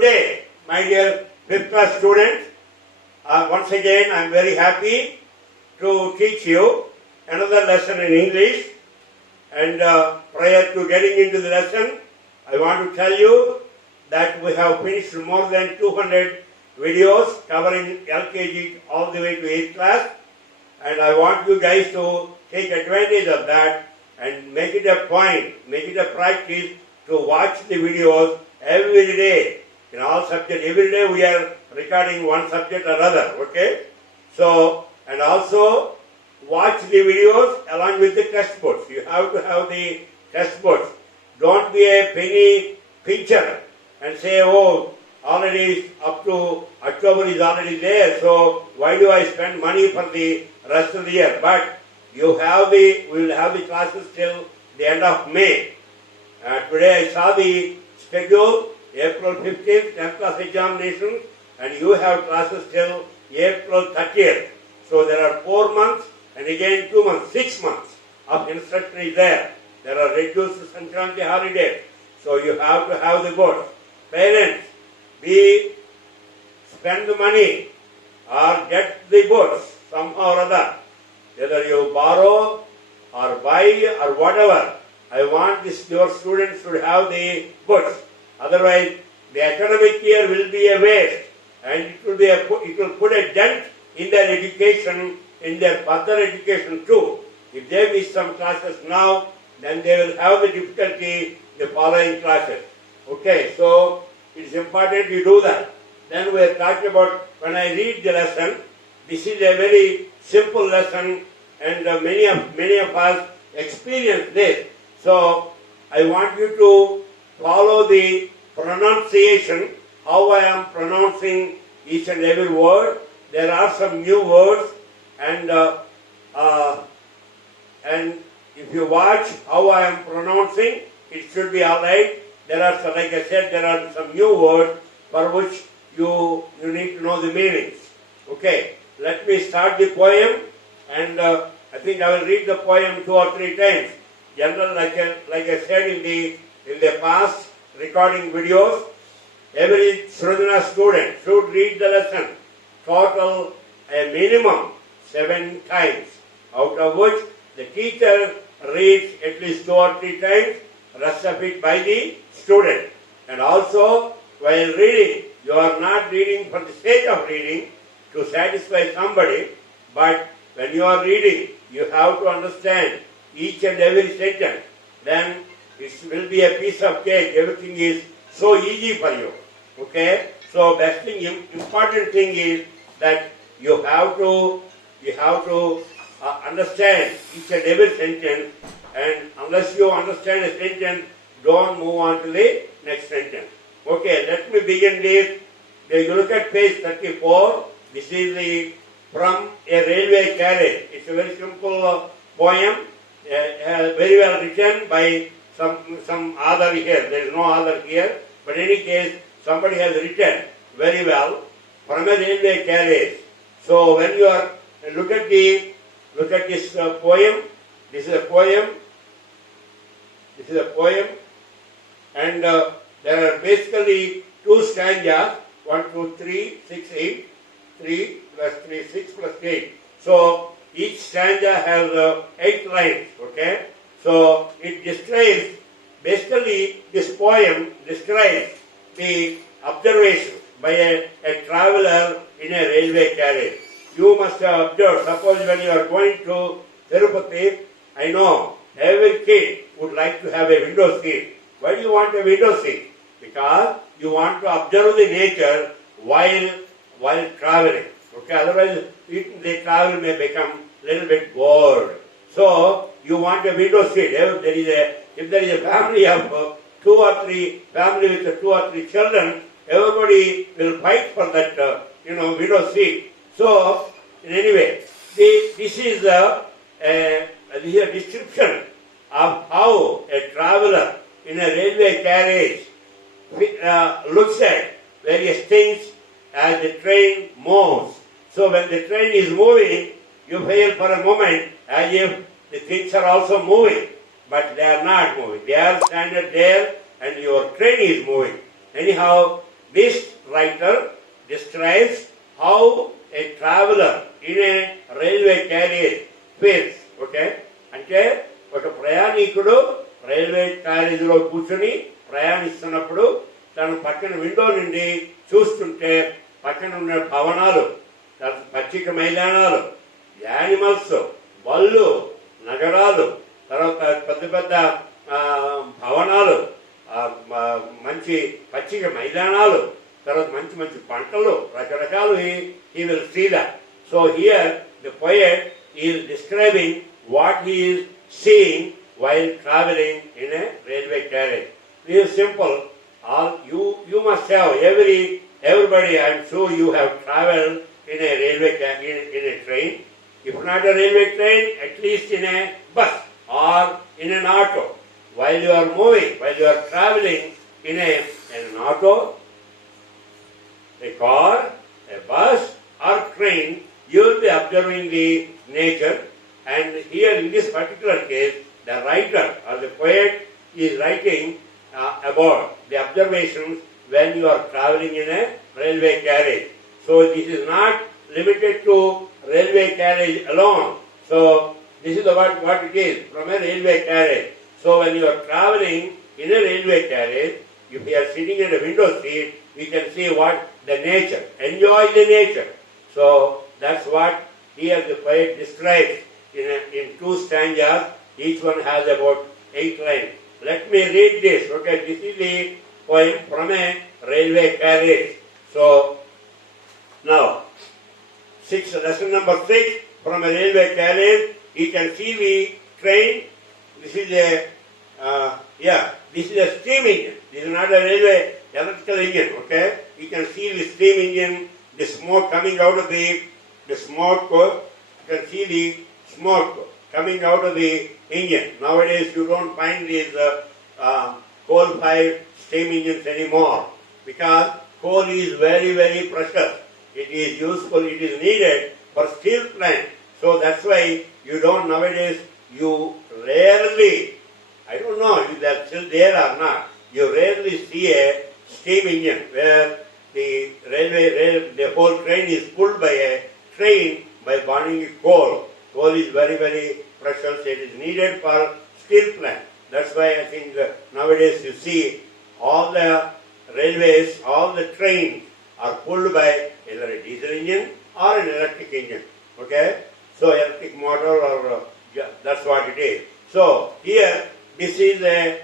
Good day, my dear 5th class students. Once again, I am very happy to teach you another lesson in English. And prior to getting into the lesson, I want to tell you that we have finished more than 200 videos covering LKG all the way to 8th class. And I want you guys to take advantage of that and make it a point, make it a practice to watch the videos every day in all subjects. Every day we are recording one subject or other, okay? So, and also watch the videos along with the test books. You have to have the test books. Don't be a penny pincher and say, oh, already up to October is already there, so why do I spend money for the rest of the year? But you have we will have the classes till the end of May. Today I saw the schedule, April 15th, 10th class examinations, and you have classes till April 30th. So there are 4 months and again 2 months, 6 months of instruction is there. There are reduced Sankranti holidays. So you have to have the books. Parents, spend the money or get the books somehow or other. Whether you borrow or buy or whatever, I want your students to have the books. Otherwise, the academic year will be a waste, and it will put a dent in their education, in their further education too. If they miss some classes now, then they will have the difficulty the following classes. Okay, so it's important you do that. Then we are talking about, when I read the lesson, this is a very simple lesson, and many of us experience this. So I want you to follow the pronunciation, how I am pronouncing each and every word. There are some new words, and if you watch how I am pronouncing, it should be alright. There are some, like I said, there are some new words for which you need to know the meanings. Okay, let me start the poem, and I think I will read the poem 2 or 3 times. General, like I said in the past recording videos, every Sridhana student should read the lesson total a minimum 7 times, out of which the teacher reads at least 2 or 3 times, rest of it by the student. And also, while reading, you are not reading for the sake of reading to satisfy somebody, but when you are reading, you have to understand each and every sentence. Then it will be a piece of cake. Everything is so easy for you. Okay? So best thing, important thing is that you have to understand each and every sentence, and unless you understand a sentence, don't move on to the next sentence. Okay, let me begin this. You look at page 34. This is the From a Railway Carriage. It's a very simple poem, very well written by some author here. There is no author here, but in any case, somebody has written very well, From a Railway Carriage. So when you are look at this poem. This is a poem. This is a poem, and there are basically 2 stanzas. 1, 2, 3, 6, 8. 3 plus 3, 6 plus 8. So each stanza has 8 lines. Okay. So it describes, basically this poem describes the observations by a traveler in a railway carriage. You must have observed, suppose when you are going to Tirupati, I know every kid would like to have a window seat. Why do you want a window seat? Because you want to observe the nature while traveling. Okay, otherwise the travel may become a little bit bored. So you want a window seat. If there is a family of 2 or 3 family with 2 or 3 children, everybody will fight for that window seat. So in any way, this is a description of how a traveler in a railway carriage looks at various things as the train moves. So when the train is moving, you feel for a moment as if the things are also moving, but they are not moving. They are standing there and your train is moving. Anyhow, This writer describes how a traveler in a railway carriage feels. Okay? అంటే ఒక ప్రయాణికుడు railway క్యారేజ్లో కూర్చొని ప్రయాణిస్తున్నప్పుడు తన పక్కన window నుండి చూస్తుంటే పక్కన ఉన్న భవనాలు, పచ్చిక మైదానాలు, యానిమల్స్, బళ్ళు, నగరాలు, తర్వాత పెద్ద పెద్ద భవనాలు, మంచి పచ్చిక మైదానాలు, తర్వాత మంచి మంచి పంటలు, రకరకాలు he will see that. So here the poet is describing what he is seeing while traveling in a railway carriage. This is simple. You must have everybody. I am sure you have traveled in a railway in a train. If not a railway train, at least in a bus or in an auto. While you are moving, while you are traveling in an auto, a car, a bus or train, you will be observing the nature. And here in this particular case, the writer or the poet is writing about the observations when you are traveling in a railway carriage. So this is not limited to railway carriage alone. So this is what it is, from a railway carriage. So when you are traveling in a railway carriage, if you are sitting in a window seat, we can see what the nature, enjoy the nature. So that's what here the poet describes in 2 stanzas. Each one has about 8 lines. Let me read this. Okay, this is the poem From a Railway Carriage. So now, lesson number 6, from a railway carriage, you can see the train. This is this is a steam engine. This is not a railway electrical engine. Okay, you can see the steam engine, the smoke coming out of the smoke. You can see the smoke coming out of the engine. Nowadays, you don't find these coal-fired steam engines anymore because coal is very, very precious. It is useful, it is needed for steel plant. So that's why you don't nowadays, you rarely, I don't know if they're still there or not, you rarely see a steam engine where the whole train is pulled by a train by burning coal. Coal is very, very precious. It is needed for steel plant. That's why I think nowadays you see all the railways, all the trains are pulled by either a diesel engine or an electric engine. Okay? So electric motor or that's what it is. So here this is a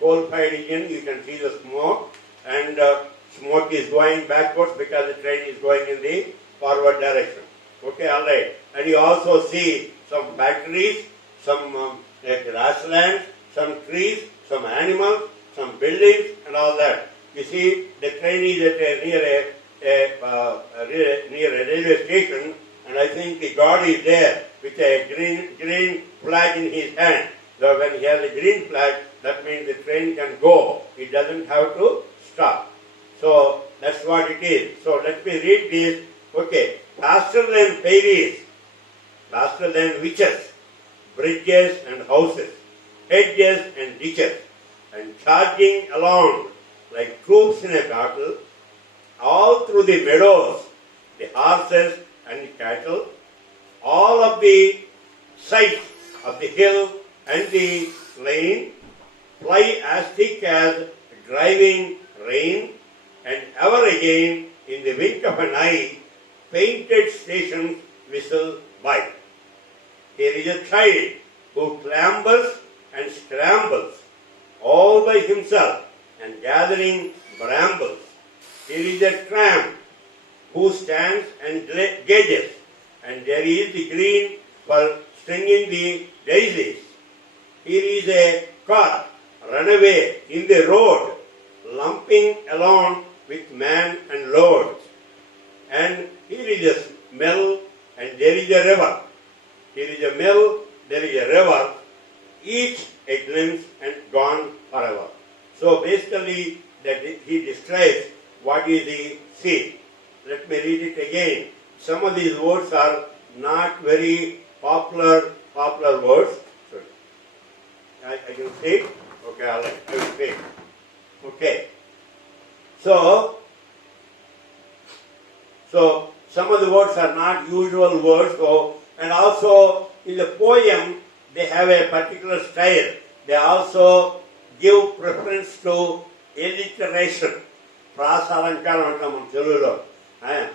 coal-fired engine. You can see the smoke, and smoke is going backwards because the train is going in the forward direction. Okay, all right. And you also see some factories, some grasslands, some trees, some animals, some buildings, and all that. You see, the train is near a railway station, and I think the god is there with a green flag in his hand. So when he has a green flag, that means the train can go. It doesn't have to stop. So that's what it is. So let me read this. Okay, faster than fairies, faster than witches, bridges and houses, hedges and ditches, and charging along like troops in a battle, all through the meadows, the horses and the cattle, all of the sides of the hill and the plain, fly as thick as driving rain, and ever again in the wink of an eye, painted stations whistle by. Here is a child who clambers and scrambles all by himself and gathering brambles. Here is a tramp who stands and gauges, and there is the green for stringing the daisies. Here is a cart runaway in the road, lumping along with man and loads. And here is a mill, and there is a river. Here is a mill, there is a river, each a glimpse and gone forever. So basically, that he describes what is the sea. Let me read it again. Some of these words are not very popular words. Sorry. I can say it? Okay, all right, I will say it. Okay. So some of the words are not usual words. So, and also in the poem they have a particular style. They also give preference to alliteration. ప్రాసాలంకారం అంటాం మన తెలుగులో.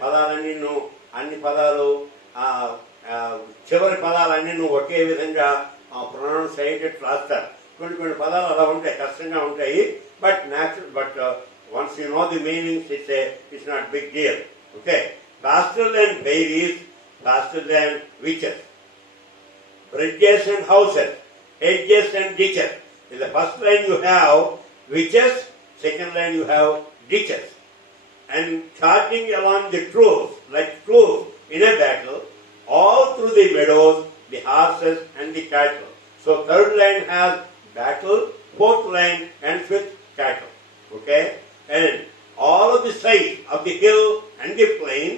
పదాలన్నీ నువ్వు అన్ని పదాలు చివరి పదాలన్నీ నువ్వు ఒకే విధంగా ప్రొనౌన్స్ అయ్యేటట్టు రాస్తారు. కొన్ని పదాలు అలా ఉంటాయి, కష్టంగా ఉంటాయి. But once you know the meanings, it's not big deal. Okay. Faster than babies, faster than witches. Bridges and houses, hedges and ditches. In the first line you have witches, second line you have ditches. And charging along the troops, like troops in a battle, all through the meadows, the horses and the cattle. So third line has battle, fourth line ends with cattle. Okay? And all of the sides of the hill and the plain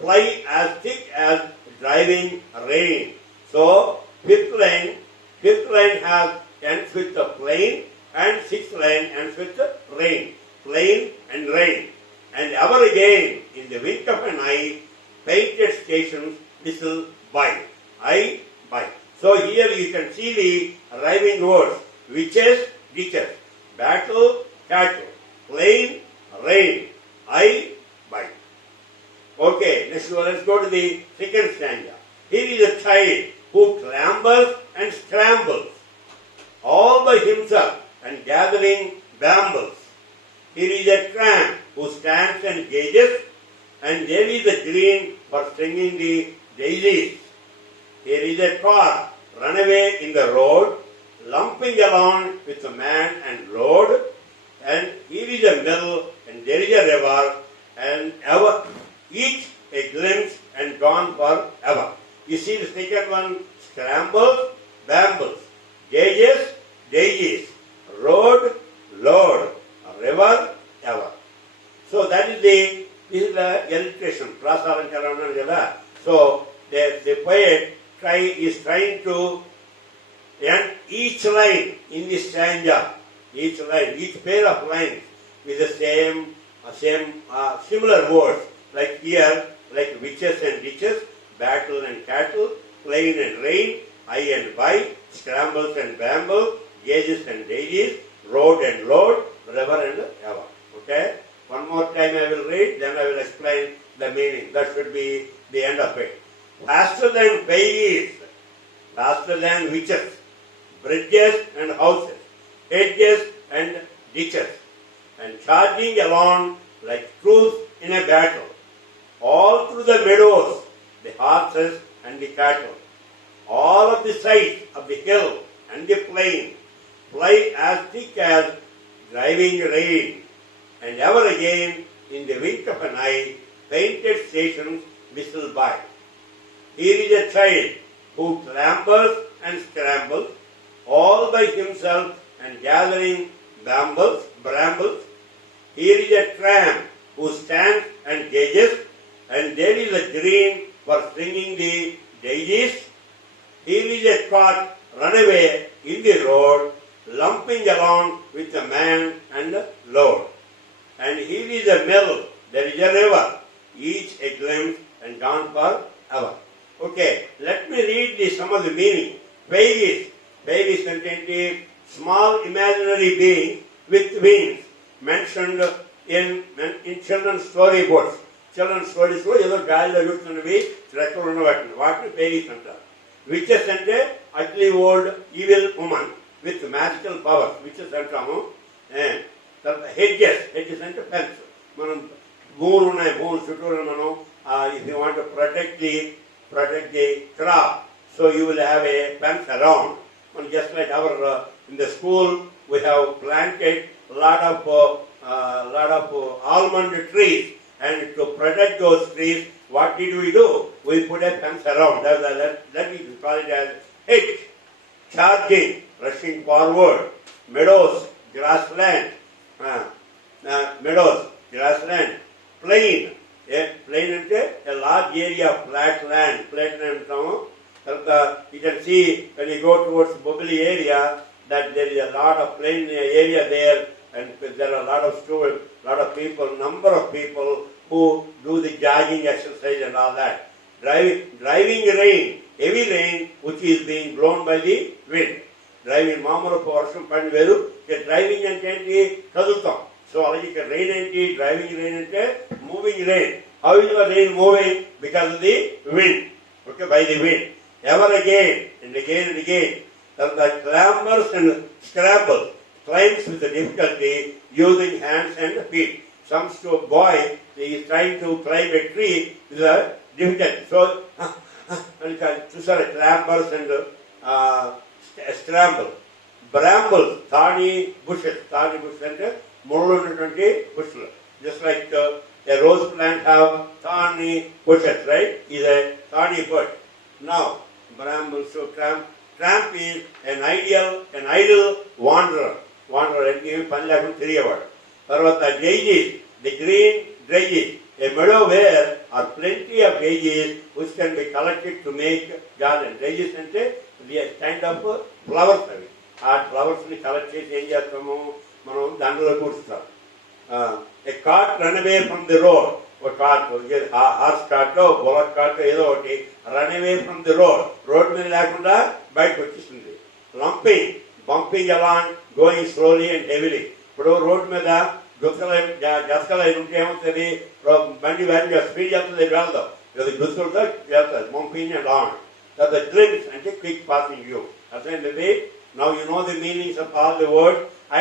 fly as thick as driving rain. So fifth line ends with the plain, and sixth line ends with the rain. Plain and rain. And ever again in the wink of an eye, painted stations whistle by. By. So here you can see the rhyming words: witches, ditches, battle, cattle, plain, rain, by. Okay, let's go to the second stanza. Here is a child who clambers and scrambles, all by himself and gathering brambles. Here is a tramp who stands and gazes, and there is a green for stringing the daisies. Here is a car run away in the road, lumping along with a man and load. And here is a mill, and there is a river, and ever each a glimpse and gone forever. You see the second one: scrambles, brambles, gauges, daisies, road, load, river, ever. So this is the alliteration. Prasalankaranam kada. So the poet is trying to end each line in this stanza. Each pair of lines with the same similar words. Like here, like witches and ditches, battle and cattle, plain and rain, high and by, scrambles and bramble, gauges and daisies, road and load, river and ever. Okay? One more time I will read, then I will explain the meaning. That should be the end of it. Faster than babies, faster than witches, bridges and houses, hedges and ditches, and charging along like troops in a battle, all through the meadows, the horses and the cattle, all of the sides of the hill and the plain, fly as thick as driving rain, and ever again in the wink of an eye, painted stations whistle by. Here is a child who clambers and scrambles, all by himself and gathering brambles. Here is a tramp who stands and gazes, and there is a green for stringing the daisies. Here is a cart run away in the road, lumping along with a man and a load. And here is a mill, there is a river, each a glimpse and gone forever. Okay, let me read some of the meaning. Babies అంటే small imaginary beings with wings mentioned in children's story books. Children's stories లో ఏదో గాలిలో చూస్తున్నవి రెక్కలు ఉన్న వాటిని పేరీస్ అంటారు. Witches అంటే Atlee old evil woman with magical powers, witches అంటాము. తర్వాత హెడ్జెస్ అంటే ఫెన్స్. మనం భూములు ఉన్నాయి, భూములు చుట్టూరు మనం if you want to protect the crop, so you will have a fence around. And just like in the school we have planted lot of almond trees, and to protect those trees, what did we do? We put a fence around. That we call it as hedge. Charging, rushing forward. Meadows, grassland. Plain. Plain అంటే a large area of flat land. అంటాము. You can see when you go towards Bobili area that there is a lot of plain area there, and there are a lot of students, lot of people, number of people who do the jogging exercise and all that. Driving rain, heavy rain, which is being blown by the wind. Driving మామూలు వర్షం పని వేరు, driving అంటే ఏంటి కదులుతాం. So అలాగే ఇక్కడ rain ఏంటి, driving rain అంటే moving rain. How is the rain moving? Because of the wind. Okay, by the wind. Ever again and again and again, the clambers and scrambles, climbs with the difficulty using hands and feet. Some boy is trying to climb a tree with a difficulty. So, clambers and scramble. Brambles, thorny bushes అంటే ముళ్ళు ఉన్నటువంటి bushes. Just like a rose plant have thorny bushes, right? Is a thorny bush. Now, bramble, so tramp is an idle wanderer. అంటే పని లేకుండా తిరిగేవాడు. తర్వాత daisies, the green daisies, a meadow where are plenty of daisies which can be collected to make garden. Daisies అంటే kind of flowers అవి. ఆ flowers ని collect చేసి ఏం చేస్తాము మనం దాంట్లో కూర్చుంటాం. A cart run away from the road. ఒక cart, horse cart, bullock cart ఏదో ఒకటి run away from the road మీద లేకుండా బయటకు వచ్చేస్తుంది. Lumping, bumping along, going slowly and heavily. ఇప్పుడు రోడ్ మీద గసకలు ఉంటే ఏమవుతుంది, బండి వేరే స్పీడ్ వెళ్తుంది, వెళ్దాం గుర్తులతో వెళ్తుంది. Bumping and on. The glimpse అంటే క్విక్ పాసింగ్ వ్యూ. అర్థమైంది? Now you know the meanings of all the words. I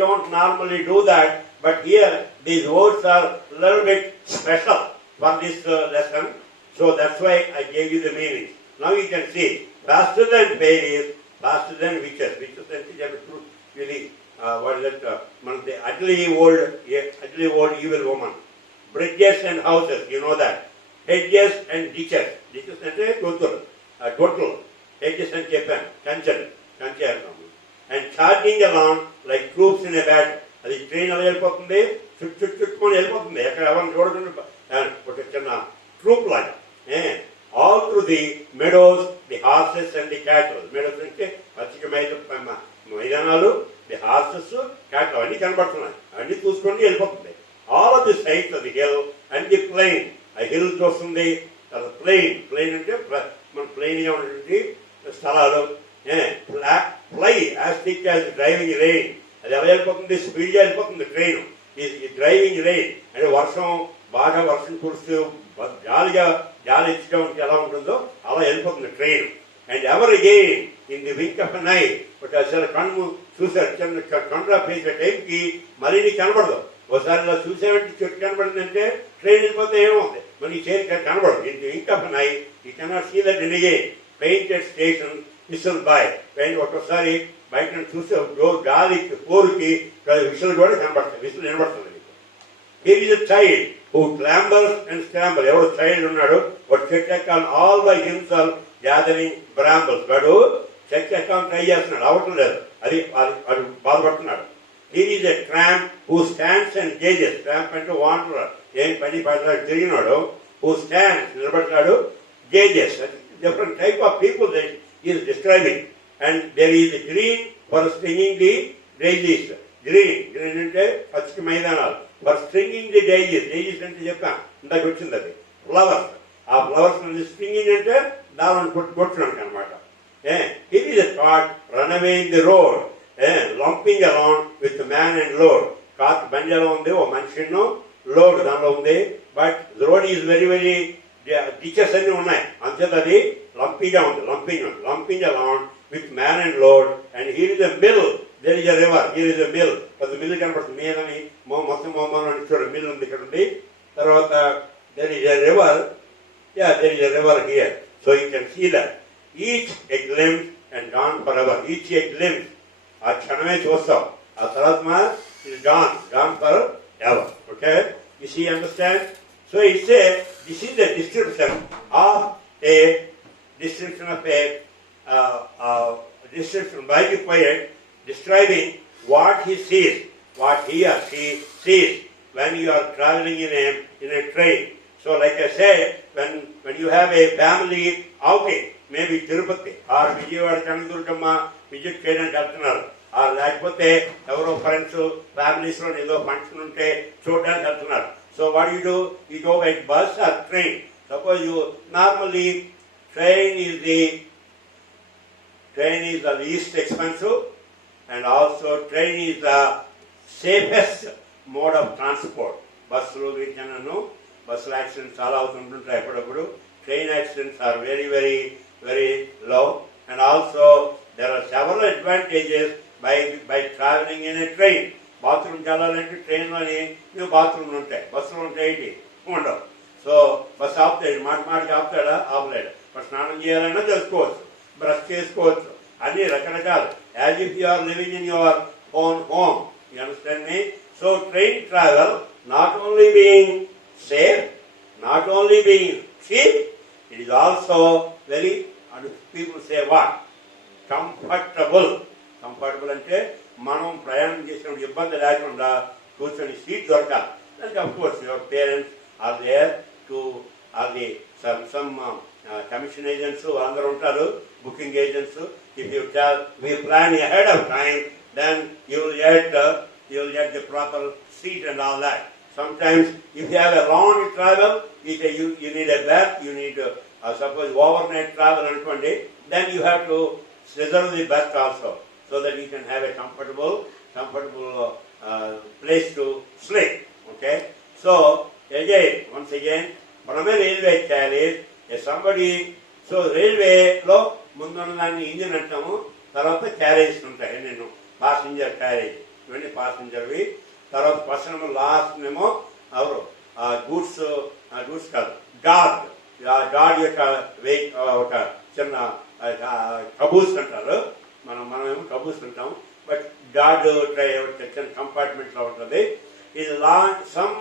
don't normally do that, but here these words are a little bit special for this lesson. So that's why I gave you the meanings. Now you can see, faster than fairies, faster than witches. Witches and really, what is that? The ugly old evil woman. Bridges and houses, you know that. Hedges and ditches. Ditches అంటే గొట్లు. Hedges and చెప్పాను, కంచె అంటాము. And charging along like troops in a battle. అది train అలా వెళ్ళిపోతుంది, చుట్టుకొని వెళ్ళిపోతుంది, ఎక్కడ ఎవరిని చూడకుండా ఒక చిన్న ట్రూప్ లాగా. All through the Meadows, the horses and the క్యాటల్. Meadows అంటే పచ్చిక మైదానాలు, ది హార్సెస్, క్యాటల్ అన్ని కనబడుతున్నాయి, అన్ని చూసుకొని వెళ్ళిపోతుంది. All of the sides of the hill and the plain. ఆ హిల్ చూస్తుంది, ప్లెయిన్ అంటే మన ప్లెయిన్ గా ఉన్నటువంటి స్థలాలు. Fly as thick as driving rain. అది ఎలా వెళ్ళిపోతుంది, స్పీడ్ గా వెళ్ళిపోతుంది ట్రైన్. ఈ డ్రైవింగ్ రెయిన్ అంటే బాగా వర్షం కురుస్తూ గాలి ఇచ్చడం ఎలా ఉంటుందో అలా వెళ్ళిపోతుంది train. And ever again in the wink of an eye. అసలు కన్ను చూసారు, చిన్న కండ్రా పేసే టైంకి మళ్ళీ నీకు కనబడదు. ఒకసారి ఇలా చూసేవంటి చెట్టు కనబడిందంటే ట్రైన్ వెళ్ళిపోతే ఏమవుతుంది, మరి చేతి కనబడదు. In the wink of an eye you cannot see that an again. Painted station whistle by. ఒక్కొక్కసారి బయట చూస్తే గాలి పోరుకి విషలు కూడా కనబడతాయి, విసులు వినబడుతుంది. Here is a child who clambers and scrambles. ఎవరు చైల్డ్ ఉన్నాడు, ఒక చెట్టు ఎక్కాలి ఆల్ బై హిమ్సెల్ఫ్ గ్యాదరింగ్ బ్రాంబుల్స్. వాడు చెట్టు ఎక్కాలని ట్రై చేస్తున్నాడు, అవటం లేదు, అది వాడు బాధపడుతున్నాడు. Here is a tramp who stands and gazes. Tramp అంటే వాండరర్, ఏం పని పడతాడు తిరిగినాడు. Who stands నిలబడతాడు, gazes. Different type of people that he is describing. And there is a green for stringing the daisies. Green అంటే పచ్చిక మైదానాలు. For stringing the daisies. Daisies అంటే చెప్పాను, ఇందాక వచ్చింది అది ఫ్లవర్స్. ఆ ఫ్లవర్స్ స్ట్రింగింగ్ అంటే దాని కొట్టడానికి అనమాట. It is a cart run away in the road, lumping along with the man and load. Cart బండి ఎలా ఉంది, ఓ మనిషిను లోడ్ దానిలో ఉంది. But road is very very teachers అన్ని ఉన్నాయి, అంతేత అది లంపింగ్గా ఉంది. Lumping along with man and load. And here is a mill, there is a river, here is a mill. పెద్ద మిల్ కనపడుతుంది, మీదని మొత్తం మొమ్మని చూడండి, మిల్ ఉంది ఇక్కడ ఉంది. తర్వాత there is a river, there is a river here. So you can see that each a glimpse and gone for ever. Each a glimpse, ఆ క్షణమే చూస్తాం, ఆ తర్వాత it gone for ever. Okay, you see, understand? So it says this is the description of a description by the poet describing what he sees, what he or she sees when you are traveling in a train. So like I said, when you have a family outing, maybe Tirupati or Vijayawada Kanadurgamma visit train and వెళ్తున్నారు, లేకపోతే ఎవరో friends ఫ్యామిలీస్లో ఏదో function ఉంటే చూడడానికి వెళ్తున్నారు. So what you do? You go by bus or train. Suppose you normally train is the least expensive, and also train is the safest mode of transport. బస్సులు వీటిను బస్సులు యాక్సిడెంట్స్ చాలా అవుతుంటుంటాయి అప్పుడప్పుడు. Train accidents are very very very low, and also there are several advantages by traveling in a train. బాత్రూమ్కి వెళ్ళాలంటే ట్రైన్లోని బాత్రూమ్లు ఉంటాయి, బస్సులు ఉంటాయి, ఉండవు. సో బస్సు ఆపుతాడు, మాటికి ఆపుతాడా? ఆపలేడు. మరి స్నానం చేయాలన్నా చేసుకోవచ్చు, బ్రష్ చేసుకోవచ్చు, అన్ని రకరకాలు. As if you are living in your own home. You understand me? So train travel not only being safe, not only being cheap, it is also very, and people say what? Comfortable. Comfortable అంటే మనం ప్రయాణం చేసినప్పుడు ఇబ్బంది లేకుండా కూర్చొని seat దొరకాలి. అంటే of course your parents are there to or the some commission agents అందరూ ఉంటారు, booking agents. If you we plan ahead of time, then you will get the proper seat and all that. Sometimes if you have a long travel, you need a berth, you need suppose overnight travel anukondi, then you have to reserve the berth also, so that you can have a comfortable place to sleep. Okay? So once again, from a railway carriage, somebody, so railway lo mundunna engine antamu, tarvata carriages untayi. Nenu passenger carriage, ivanni passenger vi, tarvata person last nemo avaru goods kaadu, guard యొక్క wait ఒక చిన్న Qaboos అంటారు, మనమేమో Qaboos అంటాం, but gourd చిన్న compartment లో ఉంటుంది. ఇది some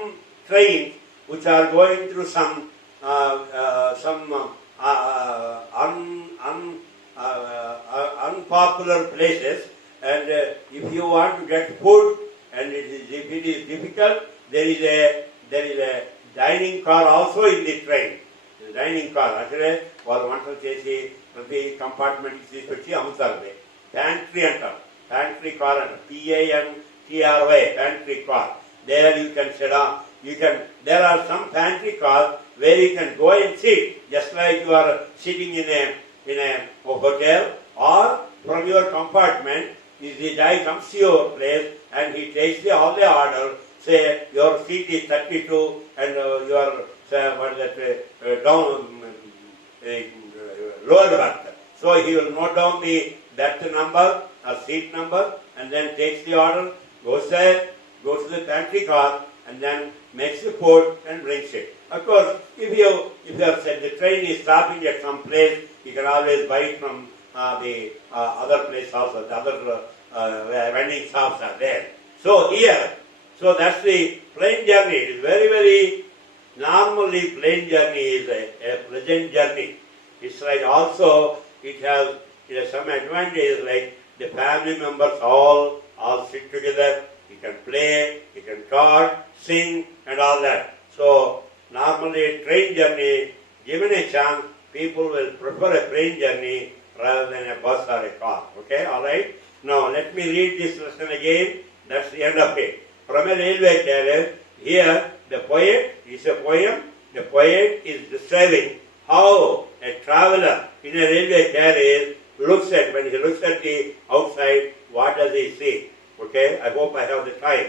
trains which are going through some unpopular places, and if you want to get food and if it is difficult, there is a dining car also in the train. Dining car అంటే వాళ్ళు వంటలు చేసి ప్రతి compartment తీసుకొచ్చి అమ్ముతారు. Pantry అంటారు, pantry car అంటారు, PANTRY, pantry car. There you can sit down. There are some pantry cars where you can go and sit, just like you are sitting in a hotel, or from your compartment, if the guy comes to your place and he takes all the order, say your seat is 32 and you are down lower berth. So he will note down the berth number or seat number and then takes the order, goes to the pantry car and then makes the food and brings it. Of course, if you have said the train is stopping at some place, you can always buy it from the other place also. The other vending shops are there. So that's the plane journey. It is very, very normally plane journey is a pleasant journey. It's like also it has some advantages, like the family members all sit together. You can play, you can talk, sing and all that. So normally a train journey, given a chance, people will prefer a train journey rather than a bus or a car. Okay, all right. Now let me read this lesson again. That's the end of it. From a railway carriage, here the poet is a poem. The poet is describing how a traveler in a railway carriage looks at, when he looks at the outside, what does he see? Okay, I hope I have the time.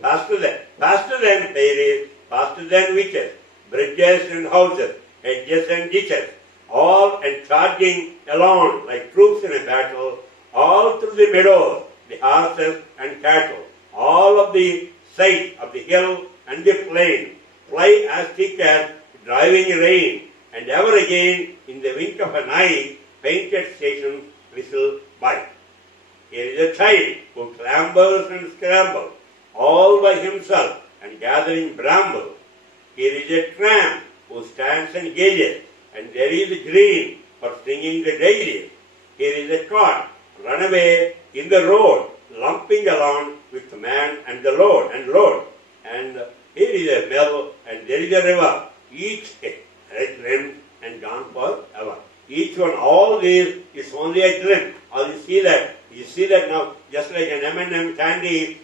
Faster than ferries, faster than witches, bridges and houses, hedges and ditches, all and charging along like troops in a battle, all through the meadows, the horses and cattle, all of the sight of the hill and the plain, fly as thick as driving rain, and ever again in the wink of an eye, painted stations whistle by. Here is a child who clambers and scrambles all by himself and gathering brambles. Here is a tramp who stands and gazes, and there is green for singing the daisies. Here is a cart run away in the road, lumping along with the man and the load. And here is a mill, and there is a river, each a glimpse and gone forever. Each one, all these is only a glimpse. Or you see that You see that now, just like an M&M candy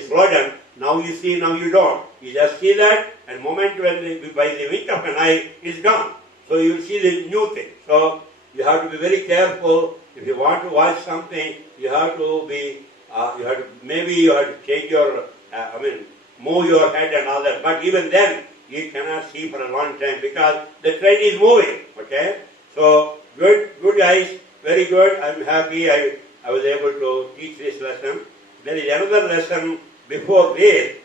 slogan, now you see, now you don't. You just see that, and moment when by the wink of an eye, it's gone. So you see the new thing. So you have to be very careful. If you want to watch something, you have to be, maybe you have to change your, move your head and all that. But even then, you cannot see for a long time because the train is moving. Okay? So, good guys, very good. I'm happy I was able to teach this lesson. There is another lesson before this.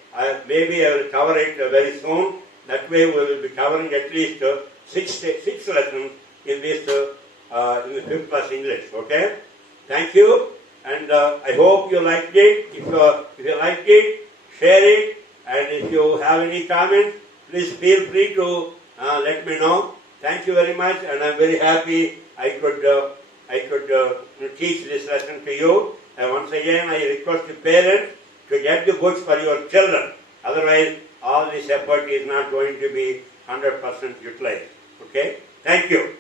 Maybe I will cover it very soon. That way we will be covering at least six lessons in this in the 5th class English. Okay? Thank you. And I hope you liked it. If you liked it, share it. And if you have any comments, please feel free to let me know. Thank you very much. And I'm very happy I could teach this lesson to you. And once again, I request the parents to get the books for your children. Otherwise, all this effort is not going to be 100% utilized. Okay? Thank you.